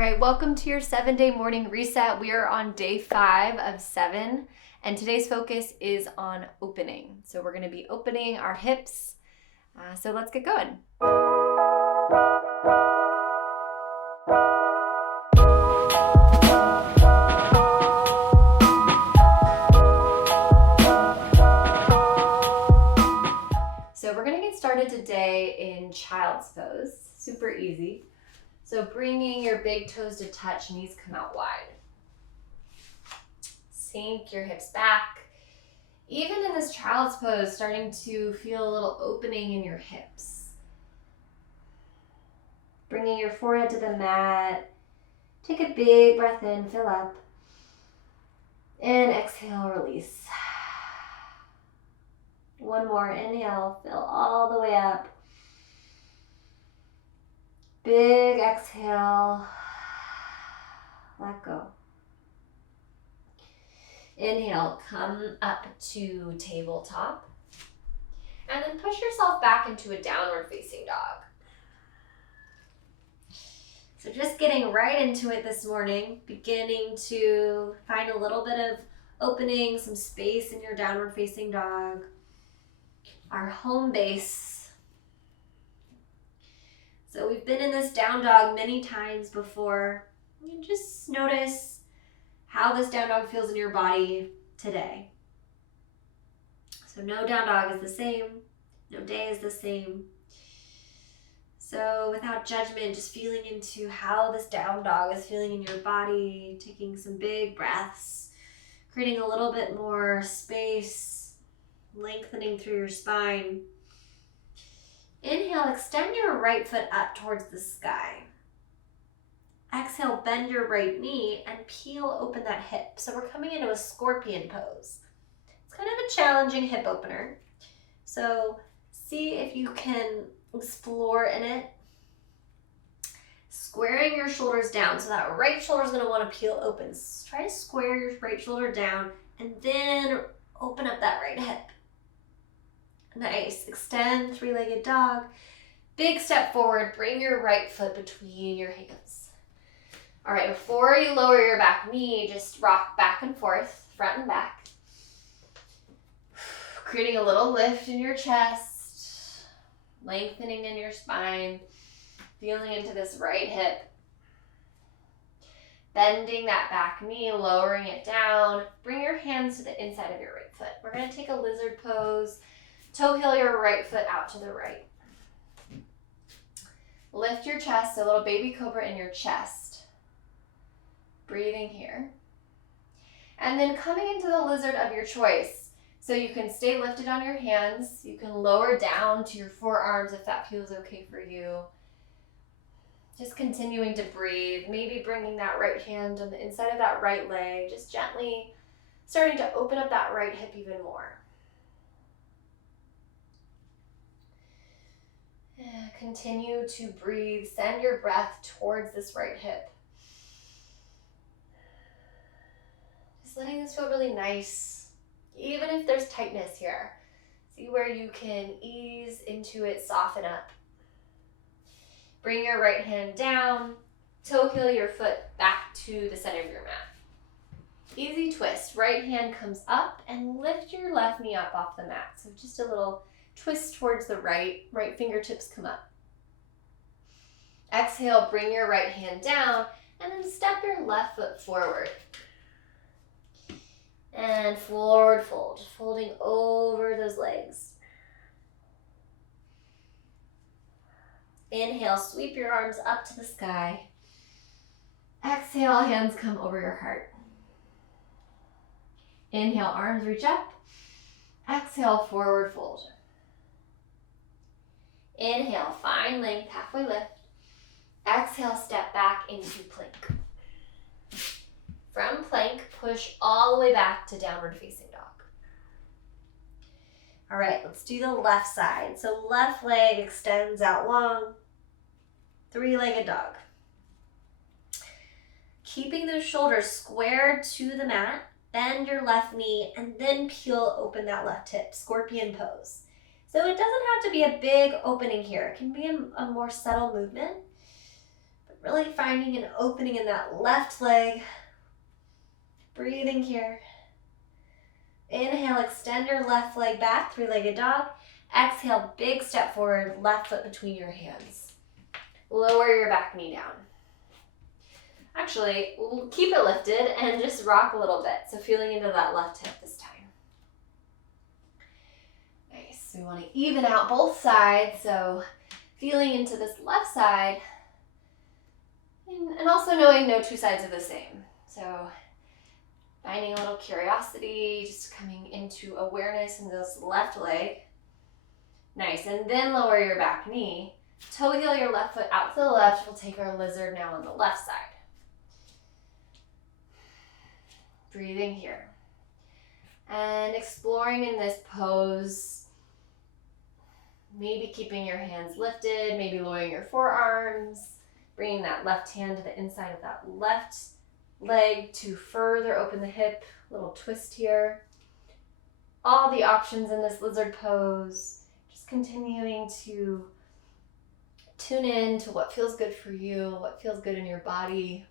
right, welcome to your 7-day morning reset. We are on day 5 of 7, and today's focus is on opening. So we're going to be opening our hips. So let's get going. So we're going to get started today in child's pose. Super easy. So bringing your big toes to touch, knees come out wide. Sink your hips back. Even in this child's pose, starting to feel a little opening in your hips. Bringing your forehead to the mat. Take a big breath in, fill up. And exhale, release. One more, inhale, fill all the way up. Big exhale, let go. Inhale, come up to tabletop. And then push yourself back into a downward facing dog. So just getting right into it this morning, beginning to find a little bit of opening, some space in your downward facing dog. Our home base. So we've been in this down dog many times before. You just notice how this down dog feels in your body today. So no down dog is the same. No day is the same. So without judgment, just feeling into how this down dog is feeling in your body, taking some big breaths, creating a little bit more space, lengthening through your spine. Inhale, extend your right foot up towards the sky. Exhale, bend your right knee and peel open that hip. So we're coming into a scorpion pose. It's kind of a challenging hip opener. So see if you can explore in it. Squaring your shoulders down. So that right shoulder is going to want to peel open. So try to square your right shoulder down and then open up that right hip. Nice. Extend, three-legged dog. Big step forward. Bring your right foot between your hands. All right, before you lower your back knee, just rock back and forth, front and back. Creating a little lift in your chest, lengthening in your spine, feeling into this right hip. Bending that back knee, lowering it down. Bring your hands to the inside of your right foot. We're going to take a lizard pose. Toe heel your right foot out to the right. Lift your chest, a little baby cobra in your chest. Breathing here. And then coming into the lizard of your choice. So you can stay lifted on your hands. You can lower down to your forearms if that feels okay for you. Just continuing to breathe. Maybe bringing that right hand on the inside of that right leg. Just gently starting to open up that right hip even more. Continue to breathe. Send your breath towards this right hip. Just letting this feel really nice. Even if there's tightness here. See where you can ease into it, soften up. Bring your right hand down. Toe heel your foot back to the center of your mat. Easy twist. Right hand comes up and lift your left knee up off the mat. So just a little twist towards the right. Right fingertips come up. Exhale, bring your right hand down and then step your left foot forward. And forward fold, folding over those legs. Inhale, sweep your arms up to the sky. Exhale, hands come over your heart. Inhale, arms reach up. Exhale, forward fold. Inhale, find length, halfway lift. Exhale, step back into plank. From plank, push all the way back to downward facing dog. All right, let's do the left side. So left leg extends out long, three-legged dog. Keeping those shoulders squared to the mat, bend your left knee, and then peel open that left hip, scorpion pose. So it doesn't have to be a big opening here. It can be a more subtle movement. Really finding an opening in that left leg. Breathing here. Inhale, extend your left leg back, three-legged dog. Exhale, big step forward, left foot between your hands. Lower your back knee down. Actually, we'll keep it lifted and just rock a little bit. So feeling into that left hip this time. Nice. We want to even out both sides. So feeling into this left side. And also knowing no two sides are the same. So finding a little curiosity, just coming into awareness in this left leg. Nice. And then lower your back knee. Toe heel your left foot out to the left. We'll take our lizard now on the left side. Breathing here. And exploring in this pose. Maybe keeping your hands lifted, maybe lowering your forearms. Bringing that left hand to the inside of that left leg to further open the hip. Little twist here. All the options in this lizard pose. Just continuing to tune in to what feels good for you, what feels good in your body.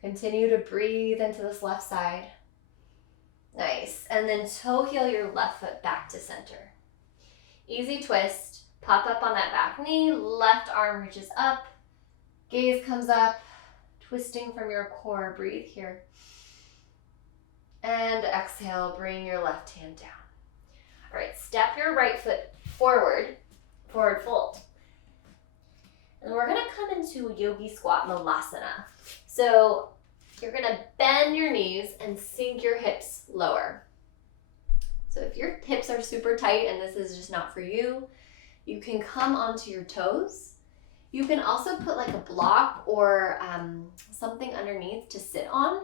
Continue to breathe into this left side. Nice. And then toe heel your left foot back to center. Easy twist. Pop up on that back knee, left arm reaches up, gaze comes up, twisting from your core, breathe here. And exhale, bring your left hand down. All right, step your right foot forward fold. And we're gonna come into Yogi Squat Malasana. So you're gonna bend your knees and sink your hips lower. So if your hips are super tight and this is just not for you, you can come onto your toes. You can also put like a block or something underneath to sit on.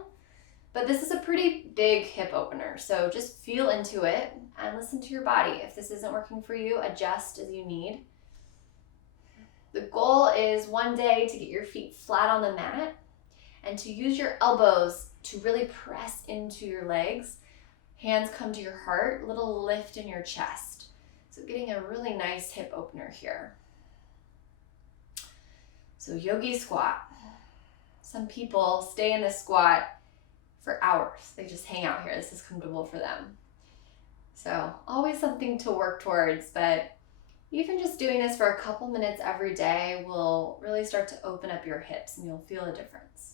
But this is a pretty big hip opener. So just feel into it and listen to your body. If this isn't working for you, adjust as you need. The goal is one day to get your feet flat on the mat and to use your elbows to really press into your legs. Hands come to your heart, little lift in your chest. So getting a really nice hip opener here. So yogi squat. Some people stay in this squat for hours. They just hang out here. This is comfortable for them. So always something to work towards, but even just doing this for a couple minutes every day will really start to open up your hips and you'll feel a difference.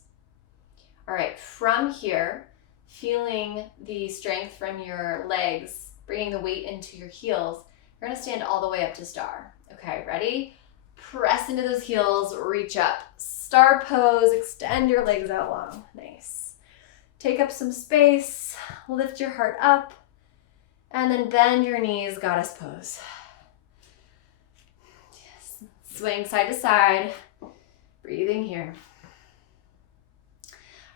All right, from here, feeling the strength from your legs, bringing the weight into your heels, you're gonna stand all the way up to star. Okay, ready? Press into those heels, reach up. Star pose, extend your legs out long. Nice. Take up some space, lift your heart up, and then bend your knees, goddess pose. Yes. Swing side to side, breathing here.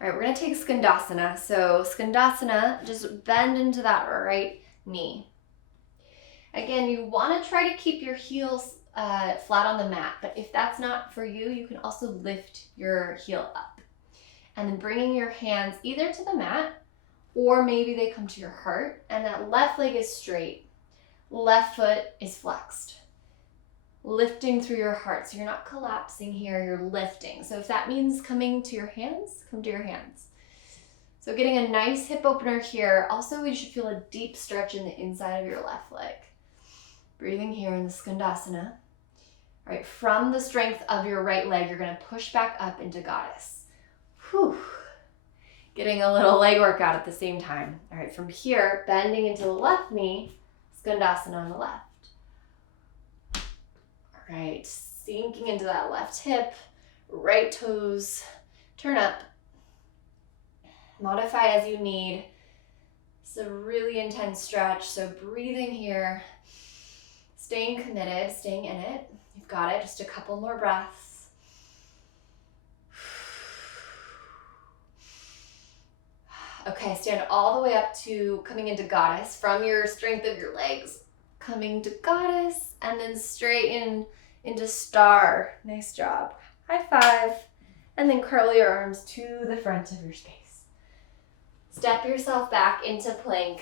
All right, we're gonna take Skandasana. So Skandasana, just bend into that right knee. Again, you wanna try to keep your heels flat on the mat, but if that's not for you, you can also lift your heel up. And then bringing your hands either to the mat or maybe they come to your heart and that left leg is straight, left foot is flexed. Lifting through your heart. So you're not collapsing here, you're lifting. So if that means coming to your hands, come to your hands. So getting a nice hip opener here. Also, we should feel a deep stretch in the inside of your left leg. Breathing here in the Skandasana. All right, from the strength of your right leg, you're gonna push back up into goddess. Whew. Getting a little leg workout at the same time. All right, from here, bending into the left knee, Skandasana on the left. All right, sinking into that left hip, right toes, turn up. Modify as you need. It's a really intense stretch, so breathing here, staying committed, staying in it. You've got it, just a couple more breaths. Okay, stand all the way up to coming into goddess from your strength of your legs. Coming to goddess and then straighten into star. Nice job. High five. And then curl your arms to the front of your space. Step yourself back into plank.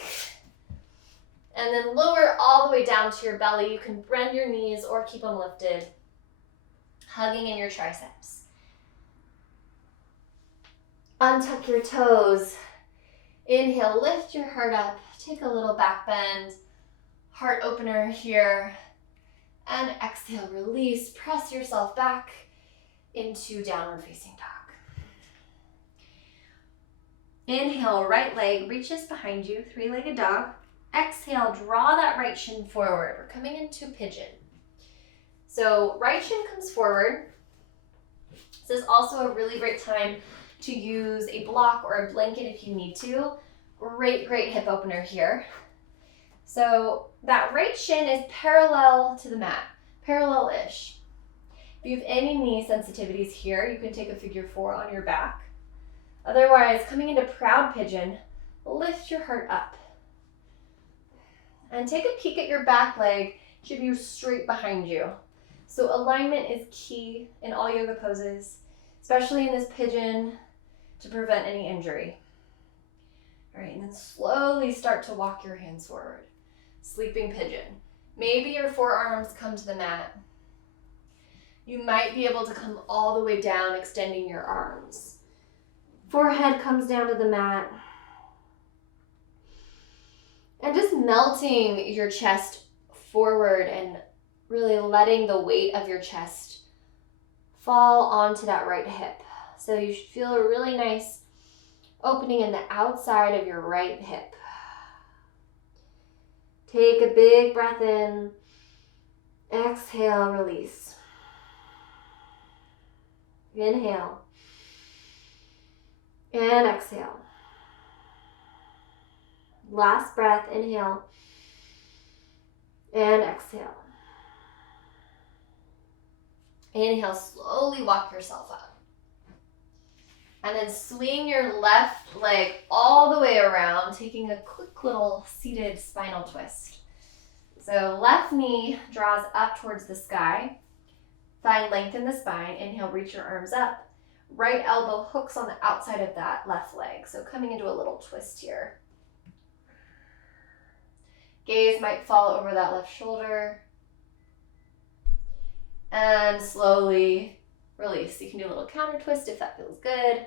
And then lower all the way down to your belly. You can bend your knees or keep them lifted. hugging in your triceps. Untuck your toes. Inhale, lift your heart up. Take a little back bend. Heart opener here. And exhale, release. Press yourself back into downward facing dog. Inhale, right leg reaches behind you, three-legged dog. Exhale, draw that right shin forward. We're coming into pigeon. So right shin comes forward. This is also a really great time to use a block or a blanket if you need to. Great hip opener here. So that right shin is parallel to the mat, parallel-ish. If you have any knee sensitivities here, you can take a figure 4 on your back. Otherwise, coming into proud pigeon, lift your heart up. And take a peek at your back leg, should be straight behind you. So alignment is key in all yoga poses, especially in this pigeon, to prevent any injury. All right, and then slowly start to walk your hands forward. Sleeping pigeon. Maybe your forearms come to the mat. You might be able to come all the way down, extending your arms. Forehead comes down to the mat. And just melting your chest forward and really letting the weight of your chest fall onto that right hip. So you should feel a really nice opening in the outside of your right hip. Take a big breath in. Exhale, release. Inhale. And exhale. Last breath, inhale. And exhale. Inhale, slowly walk yourself up. And then swing your left leg all the way around, taking a quick little seated spinal twist. So left knee draws up towards the sky. Find length in the spine. Inhale, reach your arms up. Right elbow hooks on the outside of that left leg. So coming into a little twist here. Gaze might fall over that left shoulder. And slowly release. You can do a little counter twist if that feels good.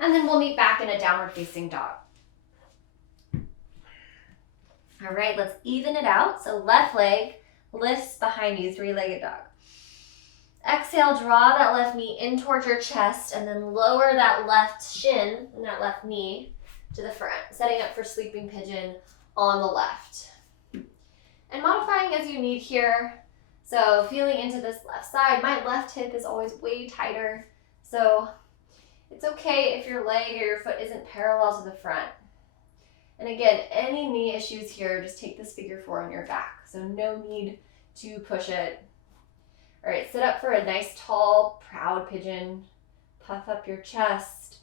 And then we'll meet back in a downward facing dog. All right, let's even it out. So left leg lifts behind you, three-legged dog. Exhale, draw that left knee in towards your chest and then lower that left shin and that left knee to the front, setting up for sleeping pigeon on the left. And modifying as you need here. So feeling into this left side, my left hip is always way tighter. So it's okay if your leg or your foot isn't parallel to the front. And again, any knee issues here, just take this figure 4 on your back. So no need to push it. All right, sit up for a nice tall, proud pigeon. Puff up your chest.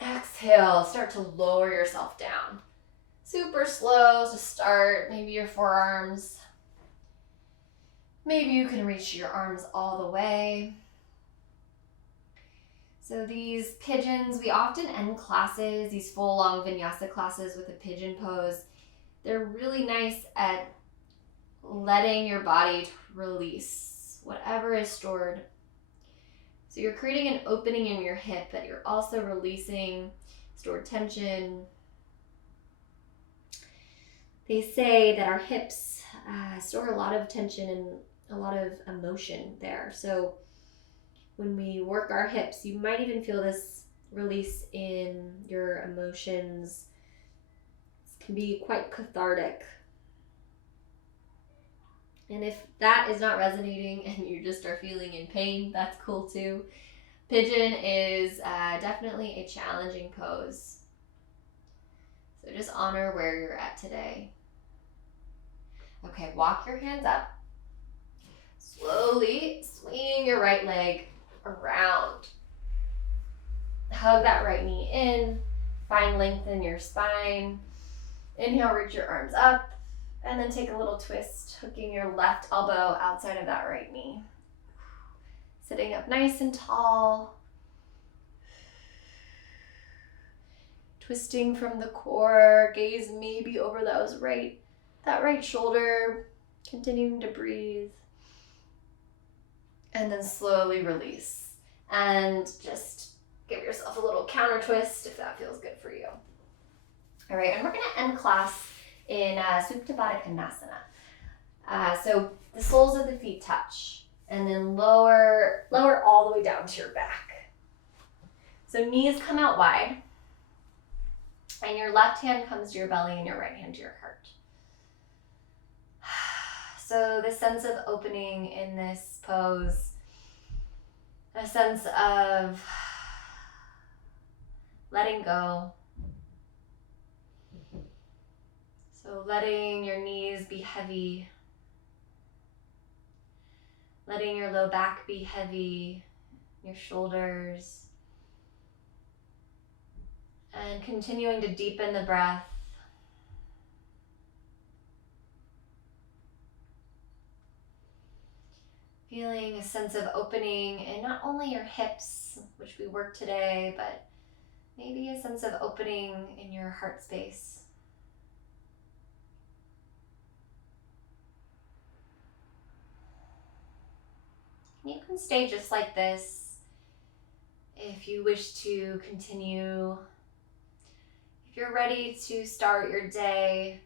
Exhale, start to lower yourself down. Super slow to start, maybe your forearms. Maybe you can reach your arms all the way. So these pigeons, we often end classes, these full long vinyasa classes with a pigeon pose. They're really nice at letting your body release whatever is stored. So you're creating an opening in your hip, but you're also releasing stored tension. They say that our hips store a lot of tension and a lot of emotion there. So when we work our hips, you might even feel this release in your emotions. This can be quite cathartic. And if that is not resonating and you just are feeling in pain, that's cool too. Pigeon is definitely a challenging pose. So just honor where you're at today. Okay, walk your hands up. Slowly swing your right leg around. Hug that right knee in. Find length in your spine. Inhale, reach your arms up. And then take a little twist, hooking your left elbow outside of that right knee. Sitting up nice and tall. Twisting from the core, gaze maybe over that right shoulder. Continuing to breathe. And then slowly release. And just give yourself a little counter twist if that feels good for you. All right, and we're gonna end class in Supta Baddha Konasana. So the soles of the feet touch, and then lower all the way down to your back. So knees come out wide, and your left hand comes to your belly and your right hand to your heart. So the sense of opening in this pose, a sense of letting go. So letting your knees be heavy, letting your low back be heavy, your shoulders, and continuing to deepen the breath. Feeling a sense of opening in not only your hips, which we worked today, but maybe a sense of opening in your heart space. You can stay just like this if you wish to continue. If you're ready to start your day,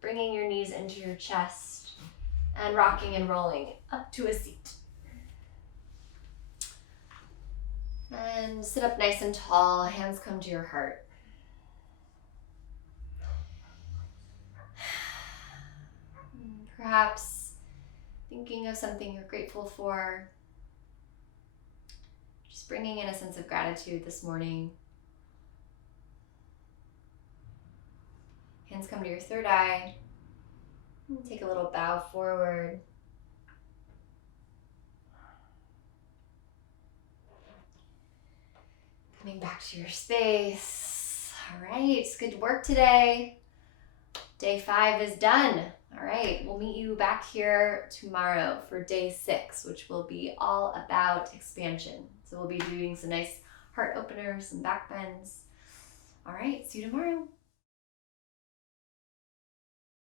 bringing your knees into your chest and rocking and rolling up to a seat. And sit up nice and tall, hands come to your heart. Perhaps thinking of something you're grateful for. Just bringing in a sense of gratitude this morning. Hands come to your third eye. Take a little bow forward. Coming back to your space. All right, good work today. Day 5 is done. All right, we'll meet you back here tomorrow for day 6, which will be all about expansion. So we'll be doing some nice heart openers, some back bends. All right, see you tomorrow.